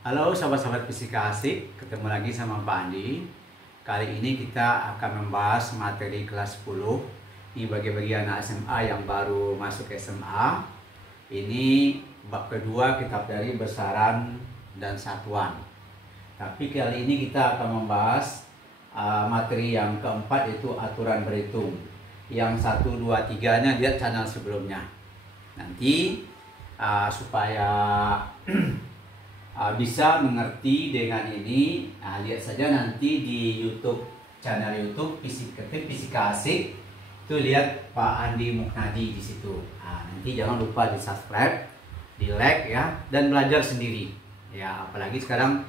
Halo sahabat-sahabat fisika asik, ketemu lagi sama Pak Andi. Kali ini kita akan membahas materi kelas 10. Ini bagi anak SMA yang baru masuk SMA. Ini bab kedua kitab dari besaran dan satuan. Tapi kali ini kita akan membahas materi yang keempat, yaitu aturan berhitung. Yang 1, 2, 3-nya lihat channel sebelumnya. Nanti supaya bisa mengerti dengan ini, lihat saja nanti di YouTube, channel YouTube Fisika Asik. Itu lihat Pak Andi Muknadi di situ. Nanti jangan lupa di subscribe, di like ya, dan belajar sendiri. Ya, apalagi sekarang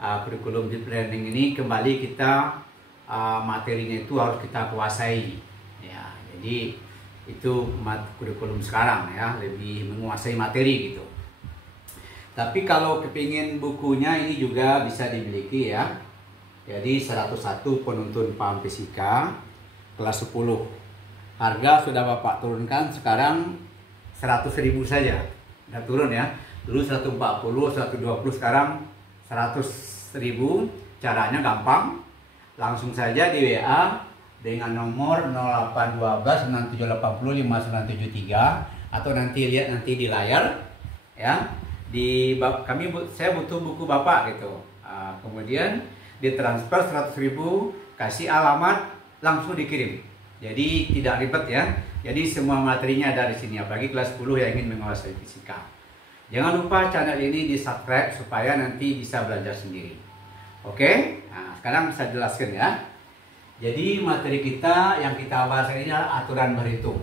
kurikulum deep learning ini kembali kita materinya itu harus kita kuasai. Ya, jadi itu kurikulum sekarang ya, lebih menguasai materi gitu. Tapi kalau kepingin bukunya ini juga bisa dimiliki ya. Jadi 101 penuntun paham fisika kelas 10. Harga sudah Bapak turunkan sekarang 100.000 saja. Udah turun ya. Dulu 140, 120, sekarang 100.000. Caranya gampang. Langsung saja di WA dengan nomor 0812 9780 5973 atau nanti lihat nanti di layar ya. Saya butuh buku Bapak gitu. Kemudian ditransfer 100.000, kasih alamat, langsung dikirim. Jadi tidak ribet ya. Jadi semua materinya ada di sini, apalagi kelas 10 yang ingin menguasai fisika. Jangan lupa channel ini di subscribe supaya nanti bisa belajar sendiri. Oke, nah, sekarang saya jelaskan ya. Jadi materi kita yang kita bahas ini adalah aturan berhitung.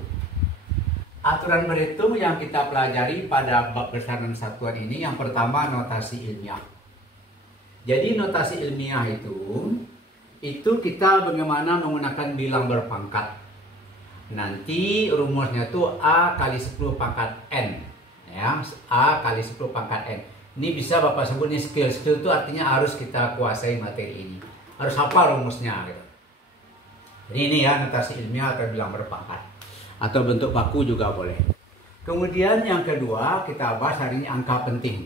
Aturan berhitung yang kita pelajari pada bab besaran satuan ini, yang pertama notasi ilmiah. Jadi notasi ilmiah itu kita bagaimana menggunakan bilang berpangkat. Nanti rumusnya itu A kali 10 pangkat N. Ya, A kali 10 pangkat N. Ini bisa Bapak sebut ini skill. Skill itu artinya harus kita kuasai materi ini. Harus hafal rumusnya gitu. Jadi ini ya notasi ilmiah atau bilang berpangkat. Atau bentuk baku juga boleh. Kemudian yang kedua kita bahas hari ini angka penting.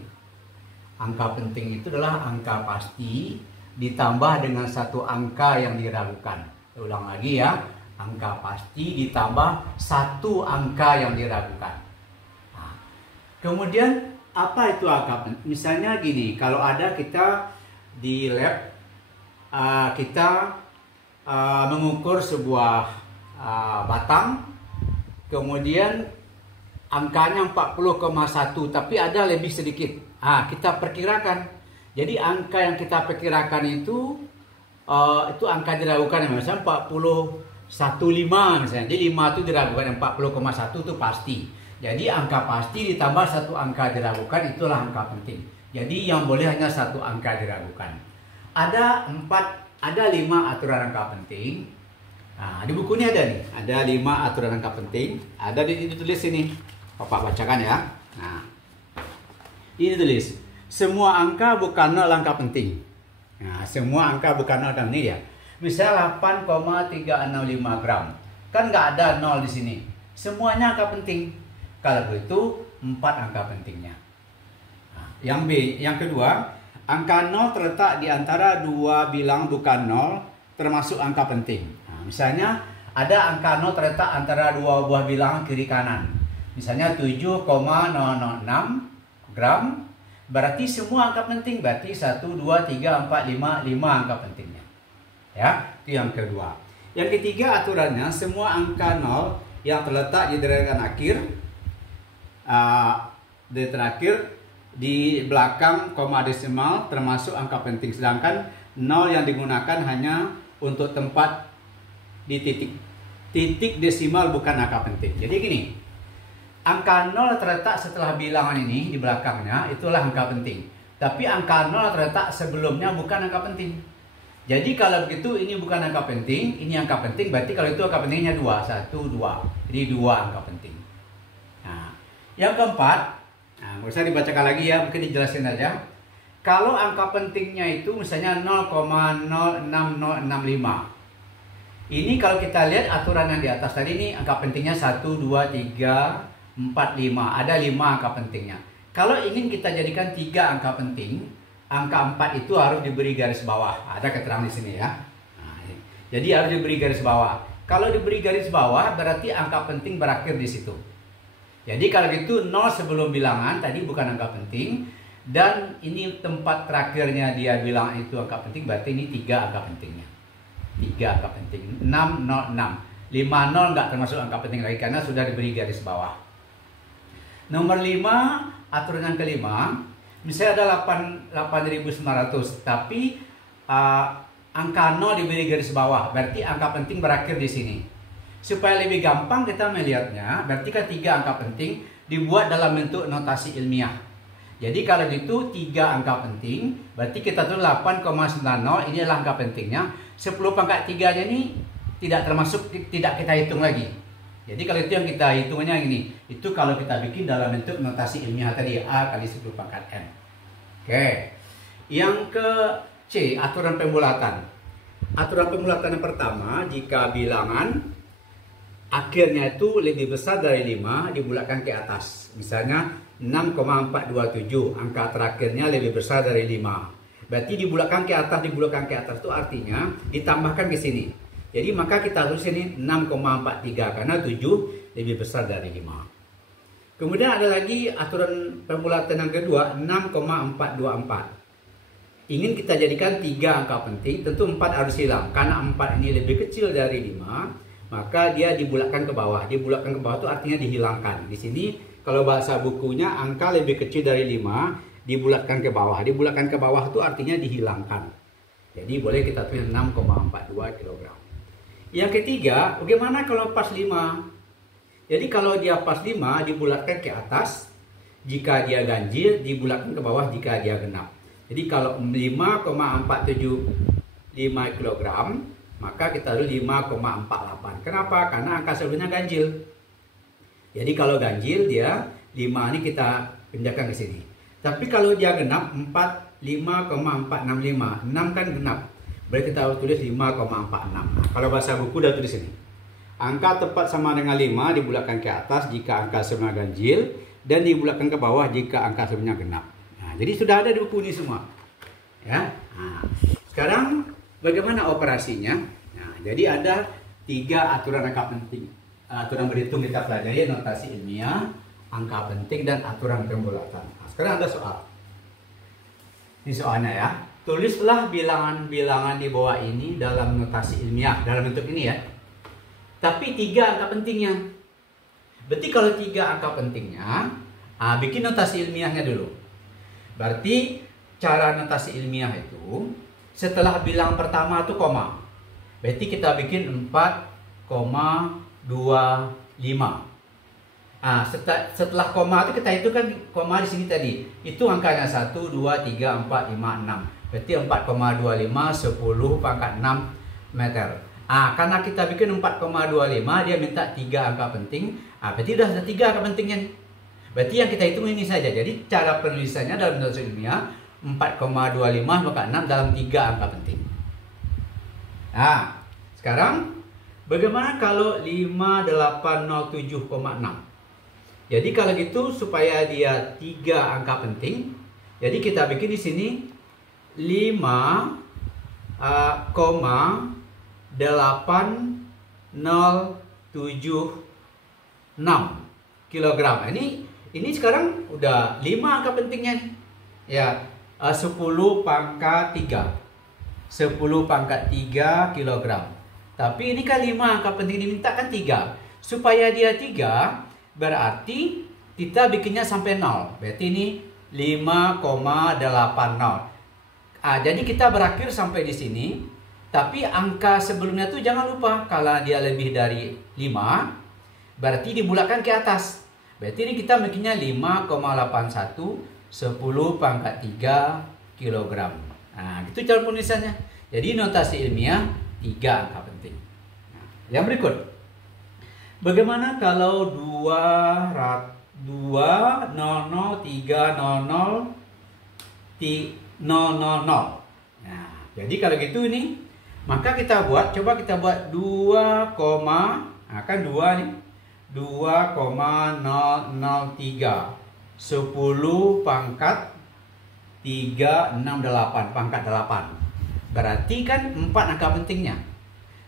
Angka penting itu adalah angka pasti ditambah dengan satu angka yang diragukan. Saya ulang lagi ya, angka pasti ditambah satu angka yang diragukan. Nah, kemudian apa itu angka penting? Misalnya gini, kalau ada kita di lab kita mengukur sebuah batang. Kemudian angkanya 40,1 tapi ada lebih sedikit. Kita perkirakan. Jadi angka yang kita perkirakan itu angka diragukan misalnya 40,15 misalnya. Jadi 5 itu diragukan, 40,1 itu pasti. Jadi angka pasti ditambah satu angka diragukan, itulah angka penting. Jadi yang boleh hanya satu angka diragukan. Ada 5 aturan angka penting. Nah, di buku ini ada nih, ada 5 aturan angka penting. Ada ditulis ini, Bapak bacakan ya. Nah, ini tulis, semua angka bukan nol angka penting. Nah, semua angka bukan nol ini ya. Misalnya 8,365 gram, kan nggak ada nol di sini. Semuanya angka penting. Kalau begitu 4 angka pentingnya. Nah, yang B, yang kedua, angka nol terletak di antara dua bilang bukan nol, termasuk angka penting. Misalnya ada angka 0 terletak antara dua buah bilangan kiri kanan. Misalnya 7,006 gram. Berarti semua angka penting. Berarti 1, 2, 3, 4, 5 angka pentingnya. Ya, itu yang kedua. Yang ketiga aturannya, semua angka 0 yang terletak di deretan akhir, di belakang koma desimal termasuk angka penting. Sedangkan 0 yang digunakan hanya untuk tempat di titik desimal, bukan angka penting. Jadi gini, angka 0 terletak setelah bilangan ini di belakangnya, itulah angka penting. Tapi angka 0 terletak sebelumnya bukan angka penting. Jadi kalau begitu ini bukan angka penting, ini angka penting, berarti kalau itu angka pentingnya 2, 1, 2. Jadi 2 angka penting. Nah, yang keempat, nggak usah dibacakan lagi ya, mungkin dijelasin aja. Kalau angka pentingnya itu misalnya 0,06065. Ini kalau kita lihat aturan yang di atas tadi ini, angka pentingnya 1, 2, 3, 4, 5. Ada 5 angka pentingnya. Kalau ingin kita jadikan 3 angka penting, angka 4 itu harus diberi garis bawah. Ada keterangan di sini ya. Nah, jadi harus diberi garis bawah. Kalau diberi garis bawah berarti angka penting berakhir di situ. Jadi kalau gitu 0 sebelum bilangan tadi bukan angka penting. Dan ini tempat terakhirnya dia bilang itu angka penting, berarti ini 3 angka pentingnya. 3 angka penting. 6, 0, 6. 5, 0 nggak termasuk angka penting lagi karena sudah diberi garis bawah. Nomor 5, aturan yang kelima, misalnya ada 8.900, tapi angka 0 diberi garis bawah, berarti angka penting berakhir di sini. Supaya lebih gampang kita melihatnya, berarti kan 3 angka penting dibuat dalam bentuk notasi ilmiah. Jadi kalau gitu 3 angka penting, berarti kita tulis 8,90, ini adalah angka pentingnya. 10 pangkat 3-nya ini tidak termasuk, tidak kita hitung lagi. Jadi kalau itu yang kita hitungnya gini, itu kalau kita bikin dalam bentuk notasi ilmiah tadi, A kali 10 pangkat N. Oke. Yang ke C, aturan pembulatan. Aturan pembulatan yang pertama, jika bilangan akhirnya itu lebih besar dari 5, dibulatkan ke atas. Misalnya 6,427, angka terakhirnya lebih besar dari 5. Berarti dibulatkan ke atas itu artinya ditambahkan ke sini. Jadi maka kita tulis ini 6,43 karena 7 lebih besar dari 5. Kemudian ada lagi aturan pembulatan yang kedua, 6,424. Ingin kita jadikan 3 angka penting, tentu 4 harus hilang. Karena 4 ini lebih kecil dari 5, maka dia dibulatkan ke bawah. Dibulatkan ke bawah itu artinya dihilangkan. Di sini kalau bahasa bukunya angka lebih kecil dari 5 dibulatkan ke bawah. Dibulatkan ke bawah itu artinya dihilangkan. Jadi boleh kita tulis 6,42 kg. Yang ketiga, bagaimana kalau pas 5? Jadi kalau dia pas 5 dibulatkan ke atas, jika dia ganjil dibulatkan ke bawah jika dia genap. Jadi kalau 5,475 kg, maka kita tulis 5,48. Kenapa? Karena angka sebelumnya ganjil. Jadi kalau ganjil dia 5 ini kita pindahkan ke sini. Tapi kalau dia genap 5,465, 6 kan genap. Berarti kita harus tulis 5,46. Nah, kalau bahasa buku udah tulis ini. Angka tepat sama dengan 5 dibulatkan ke atas jika angka sebelumnya ganjil dan dibulatkan ke bawah jika angka sebelumnya genap. Nah, jadi sudah ada di buku ini semua. Ya. Nah, sekarang bagaimana operasinya? Nah, jadi ada 3 aturan angka penting. Aturan berhitung kita pelajari, notasi ilmiah, angka penting dan aturan pembulatan. Nah, sekarang ada soal. Ini soalnya ya. Tulislah bilangan-bilangan di bawah ini dalam notasi ilmiah, dalam bentuk ini ya. Tapi 3 angka pentingnya. Berarti kalau 3 angka pentingnya, bikin notasi ilmiahnya dulu. Berarti cara notasi ilmiah itu, setelah bilang pertama itu koma. Berarti kita bikin 4,25. Setelah koma itu kita hitungkan koma di sini tadi. Itu angkanya 1, 2, 3, 4, 5, 6. Berarti 4,25 10 pangkat 6 meter. Karena kita bikin 4,25, dia minta 3 angka penting. Berarti udah ada 3 angka pentingnya. Berarti yang kita hitung ini saja. Jadi cara penulisannya dalam notasi ilmiah 4,25 maka 6 dalam 3 angka penting. Nah, sekarang bagaimana kalau 5807,6? Jadi kalau gitu supaya dia 3 angka penting, jadi kita bikin di sini 5,8076 kilogram. Ini sekarang udah 5 angka pentingnya. Ya, 10 pangkat 3. 10 pangkat 3 kilogram. Tapi ini kan 5 angka penting diminta kan 3. Supaya dia 3, berarti kita bikinnya sampai 0. Berarti ini 5,80. Jadi kita berakhir sampai di sini. Tapi angka sebelumnya tuh jangan lupa, kalau dia lebih dari 5, berarti dibulatkan ke atas. Berarti ini kita bikinnya 5,81 10 pangkat 3 kilogram. Nah, itu cara penulisannya. Jadi notasi ilmiah 3 angka penting. Nah, yang berikut. Bagaimana kalau 200300300. Nah, jadi kalau gitu ini, maka kita buat, coba kita buat 2, kan 2 nih. 2,003 10 pangkat 368 pangkat 8. Berarti kan 4 angka pentingnya.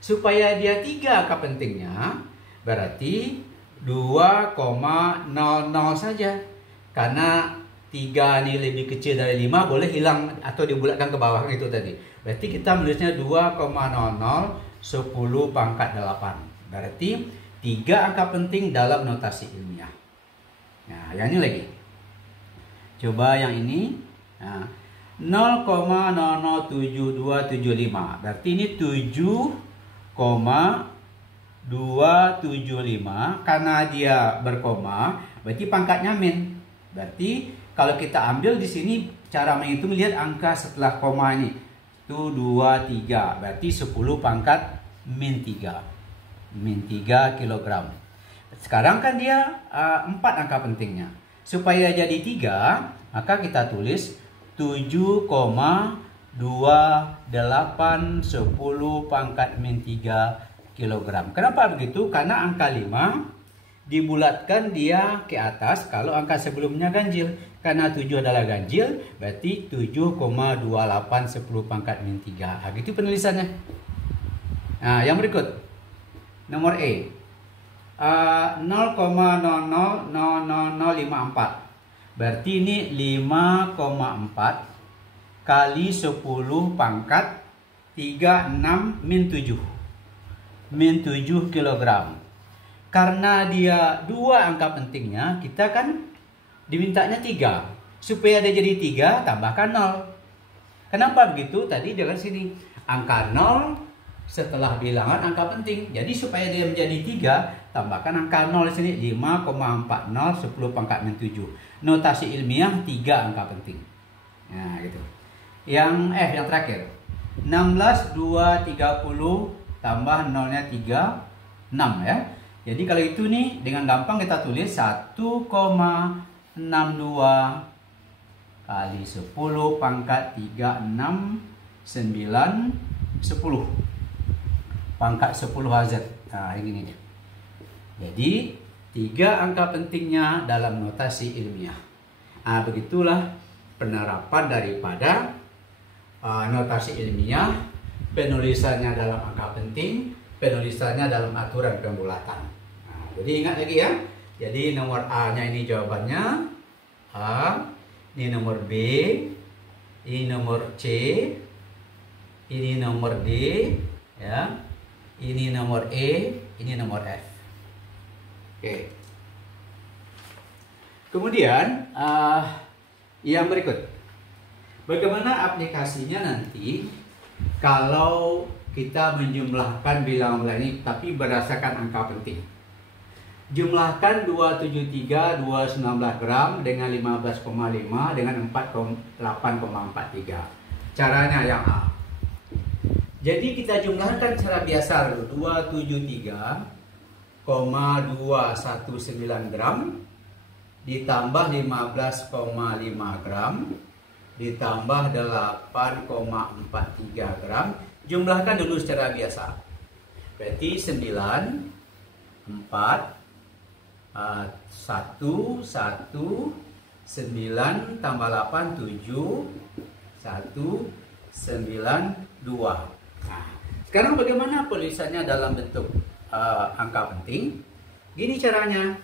Supaya dia 3 angka pentingnya, berarti 2,00 saja. Karena 3 ini lebih kecil dari 5, boleh hilang atau dibulatkan ke bawah itu tadi. Berarti kita menulisnya 2,0010 pangkat 8. Berarti 3 angka penting dalam notasi ilmiah. Nah, yang ini lagi. Coba yang ini. Nah, 0,007275. Berarti ini 7,275. Karena dia berkoma, berarti pangkatnya min. Berarti kalau kita ambil di sini cara menghitung, lihat angka setelah koma ini. Itu 23. Berarti 10 pangkat min 3. Min 3 kilogram. Sekarang kan dia 4 angka pentingnya. Supaya jadi 3, maka kita tulis 7,2810 pangkat min 3 kilogram. Kenapa begitu? Karena angka 5 dibulatkan dia ke atas kalau angka sebelumnya ganjil. Karena 7 adalah ganjil, berarti 7,2810 pangkat min 3. Nah, gitu penulisannya. Nah, yang berikut. Nomor E. 0,000054. Berarti ini 5,4 kali 10 pangkat 36 min 7. Min 7 kilogram. Karena dia 2 angka pentingnya, kita kan dimintanya 3. Supaya dia jadi 3, tambahkan 0. Kenapa begitu? Tadi dia kan sini. Angka 0 setelah bilangan angka penting. Jadi supaya dia menjadi 3, tambahkan angka 0 di sini. 5,4010 pangkat min 7. Notasi ilmiah 3 angka penting. Nah, gitu. Yang F yang terakhir. 16,230 tambah 0-nya 3, 6 ya. Jadi kalau itu nih dengan gampang kita tulis 1,62 kali 10 pangkat 36 9 10 pangkat 10 Hz. Nah, ini nih. Jadi 3 angka pentingnya dalam notasi ilmiah. Nah, begitulah penerapan daripada notasi ilmiah, penulisannya dalam angka penting, penulisannya dalam aturan pembulatan. Nah, jadi ingat lagi ya. Jadi nomor A-nya ini jawabannya A, ini nomor B, ini nomor C, ini nomor D, ya, ini nomor E, ini nomor F. Oke. Kemudian yang berikut, bagaimana aplikasinya nanti kalau kita menjumlahkan bilangan ini tapi berdasarkan angka penting. Jumlahkan 273 219 gram dengan 15,5 dengan 48,43. Caranya yang A. Jadi kita jumlahkan secara biasa dulu. 273,219 gram ditambah 15,5 gram ditambah 8,43 gram. Jumlahkan dulu secara biasa. Berarti 9, 4, 1, 1, 9 tambah 8, 7, 1, 9, 2. Nah, sekarang bagaimana tulisannya dalam bentuk angka penting? Gini caranya.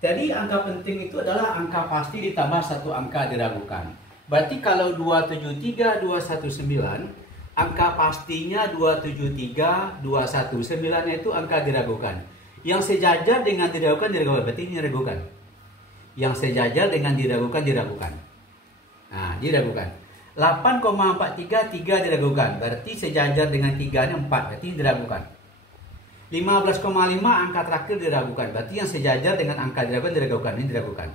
Jadi angka penting itu adalah angka pasti ditambah satu angka diragukan. Berarti kalau 273, 219, angka pastinya 273, 219 itu angka diragukan. Yang sejajar dengan diragukan, berarti ini diragukan. Yang sejajar dengan diragukan. Nah, diragukan. 8,43, 3 diragukan. Berarti sejajar dengan 3-nya 4, berarti diragukan. 15,5 angka terakhir diragukan. Berarti yang sejajar dengan angka diragukan, ini diragukan.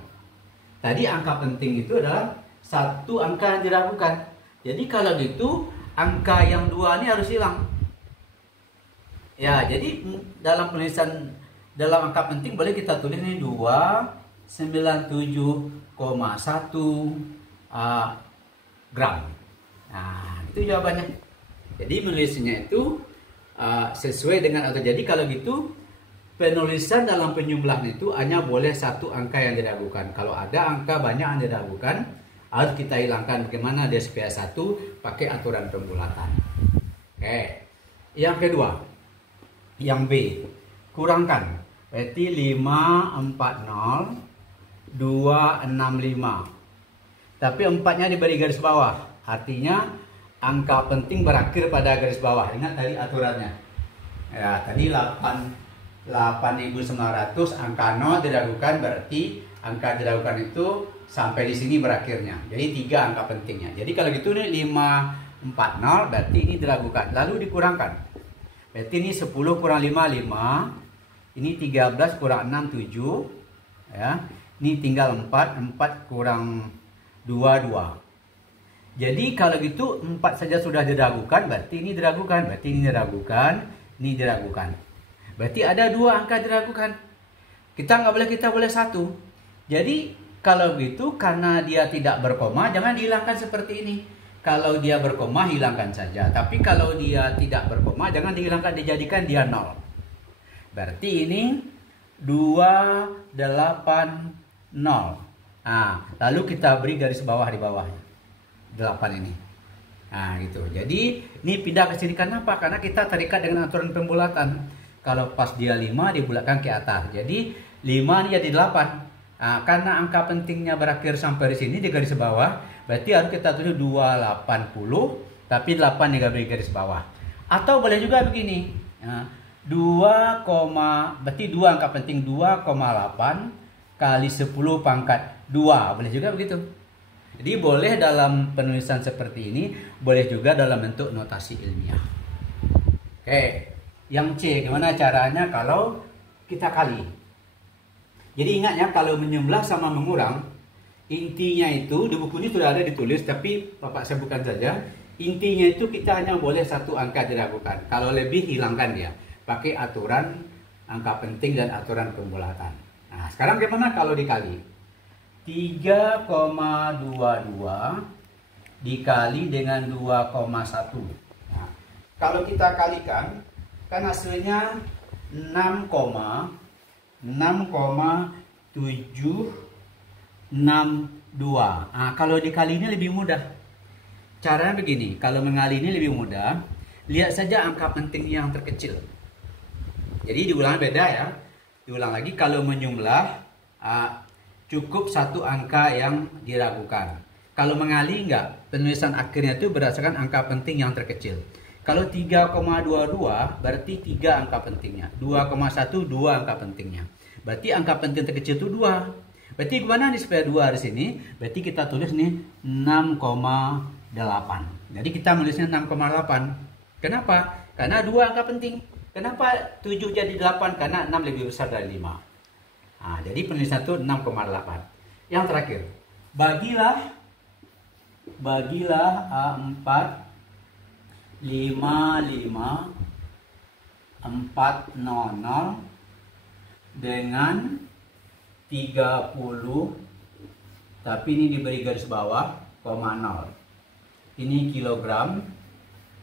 Tadi angka penting itu adalah satu angka yang diragukan. Jadi kalau gitu, angka yang 2 ini harus hilang. Ya, jadi dalam penulisan dalam angka penting boleh kita tulis ini 297,1 gram. Nah, itu jawabannya. Jadi menulisnya itu sesuai dengan atau jadi kalau gitu penulisan dalam penjumlahan itu hanya boleh satu angka yang diragukan. Kalau ada angka banyak yang diragukan, Harus kita hilangkan bagaimana DSPA 1 pakai aturan pembulatan. Oke. Yang kedua, yang B, kurangkan. Berarti 540 265. Tapi 4-nya diberi garis bawah. Artinya angka penting berakhir pada garis bawah. Ingat tadi aturannya. Ya, tadi 8.900 angka 0 diragukan, berarti angka diragukan itu sampai di sini berakhirnya. Jadi 3 angka pentingnya. Jadi kalau gitu nih 540 berarti ini diragukan. Lalu dikurangkan. Berarti ini 10 kurang 5 5. Ini 13 kurang 6 7. Ya. Ini tinggal 4 kurang 2 2. Jadi kalau gitu 4 saja sudah diragukan, berarti ini diragukan, berarti ini diragukan, ini diragukan. Berarti ada 2 angka diragukan. Kita boleh 1. Jadi kalau gitu, karena dia tidak berkoma, jangan dihilangkan seperti ini. Kalau dia berkoma, hilangkan saja. Tapi kalau dia tidak berkoma, jangan dihilangkan, dijadikan dia 0. Berarti ini 280. Nah, lalu kita beri garis bawah di bawahnya. 8 ini. Nah, gitu. Jadi, ini pindah ke sini. Kenapa? Karena kita terikat dengan aturan pembulatan. Kalau pas dia 5, dibulatkan ke atas. Jadi, 5 ini jadi 8. Nah, karena angka pentingnya berakhir sampai di sini di garis bawah, berarti harus kita tulis 280, tapi 8 diberi garis bawah. Atau boleh juga begini. Nah, berarti 2 angka penting 2,8 kali 10 pangkat 2. Boleh juga begitu. Jadi boleh dalam penulisan seperti ini, boleh juga dalam bentuk notasi ilmiah. Oke, yang C, gimana caranya kalau kita kali? Jadi ingat ya, kalau menjumlah sama mengurang, intinya itu di buku ini sudah ada ditulis, tapi Bapak sebutkan saja. Intinya itu kita hanya boleh 1 angka diragukan. Kalau lebih, hilangkan dia. Pakai aturan angka penting dan aturan pembulatan. Nah, sekarang gimana kalau dikali? 3,22 dikali dengan 2,1. Nah, kalau kita kalikan, kan hasilnya 6,762. Nah, kalau dikali ini lebih mudah. Caranya begini, kalau mengali ini lebih mudah. Lihat saja angka penting yang terkecil. Jadi diulang beda ya. Diulang lagi, kalau menjumlah cukup 1 angka yang diragukan. Kalau mengali enggak, penulisan akhirnya itu berdasarkan angka penting yang terkecil. Kalau 3,22 berarti 3 angka pentingnya. 2,1 2 angka pentingnya. Berarti angka penting terkecil itu 2. Berarti gimana nih supaya 2 di sini? Berarti kita tulis nih 6,8. Jadi kita menulisnya 6,8. Kenapa? Karena 2 angka penting. Kenapa 7 jadi 8? Karena 6 lebih besar dari 5. Nah, jadi penulisan itu 6,8. Yang terakhir, bagilah A4 55,400 dengan 30, tapi ini diberi garis bawah, 0. Ini kilogram,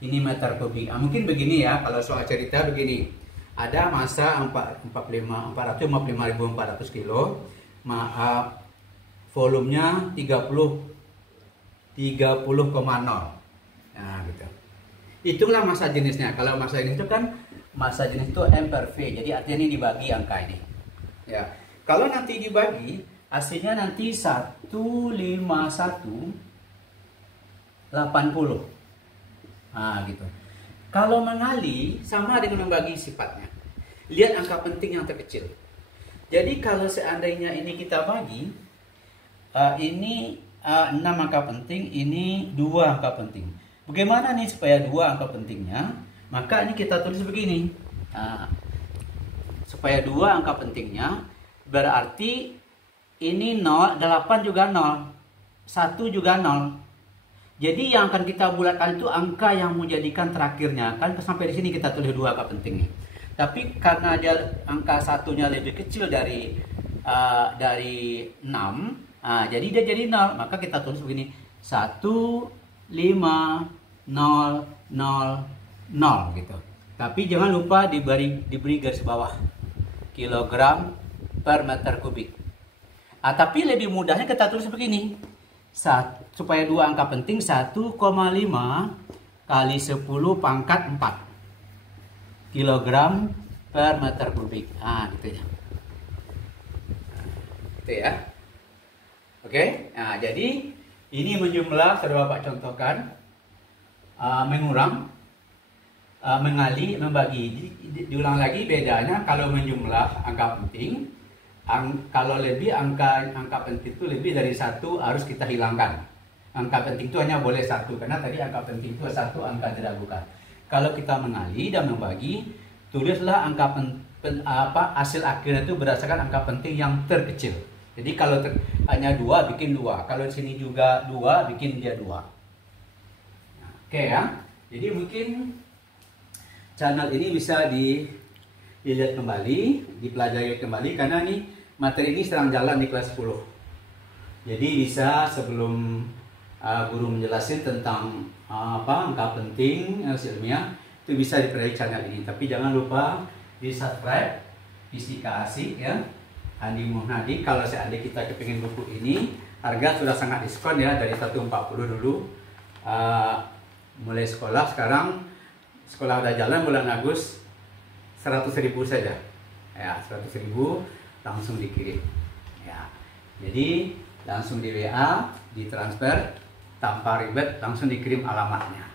ini meter kubik. Nah, mungkin begini ya, kalau soal cerita begini. Ada massa 455.400 kilo, volumenya 30,0. Nah, gitu. Hitunglah massa jenisnya. Kalau massa jenis itu kan massa jenis itu M per V. Jadi artinya ini dibagi angka ini. Ya. Kalau nanti dibagi, hasilnya nanti 15180. Nah, gitu. Kalau mengali sama dengan membagi sifatnya. Lihat angka penting yang terkecil. Jadi kalau seandainya ini kita bagi, ini 6 angka penting, ini 2 angka penting. Bagaimana nih supaya 2 angka pentingnya? Maka ini kita tulis begini. Nah, supaya 2 angka pentingnya, berarti ini 0, 8 juga 0, 1 juga 0. Jadi yang akan kita bulatkan itu angka yang menjadikan terakhirnya. Kan sampai di sini kita tulis 2 angka pentingnya. Tapi karena dia angka satunya lebih kecil dari 6, jadi dia jadi 0. Maka kita tulis begini, 15000 gitu. Tapi jangan lupa diberi garis bawah, kilogram per meter kubik. Tapi lebih mudahnya kita tulis begini, supaya dua angka penting 1,5 kali 10 pangkat 4 kilogram per meter kubik. Nah, gitu ya. Gitu ya. Oke. Nah, jadi ini menjumlah, sudah Bapak contohkan, mengurang, mengali, membagi. Diulang lagi bedanya kalau menjumlah angka penting. Kalau lebih angka penting itu lebih dari 1 harus kita hilangkan. Angka penting itu hanya boleh 1 karena tadi angka penting itu 1 angka diragukan. Kalau kita mengali dan membagi, tulislah angka hasil akhirnya itu berdasarkan angka penting yang terkecil. Jadi kalau hanya 2 bikin 2. Kalau di sini juga 2 bikin dia 2. Nah, oke ya. Jadi mungkin channel ini bisa dilihat kembali, dipelajari kembali karena nih materi ini sedang jalan di kelas 10. Jadi bisa sebelum guru menjelaskan tentang angka penting ilmiah itu bisa dipelajari channel ini. Tapi jangan lupa di subscribe Fisika Asik ya, Andi Muhnadi. Kalau seandainya kita kepingin buku ini, harga sudah sangat diskon ya, dari 140 dulu mulai sekolah. Sekarang sekolah udah jalan bulan Agustus, 100.000 saja ya, 100.000 langsung dikirim ya. Jadi langsung di WA, ditransfer tanpa ribet, langsung dikirim alamatnya.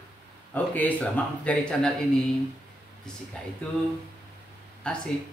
Oke, selamat mencari channel ini. Fisika itu asik.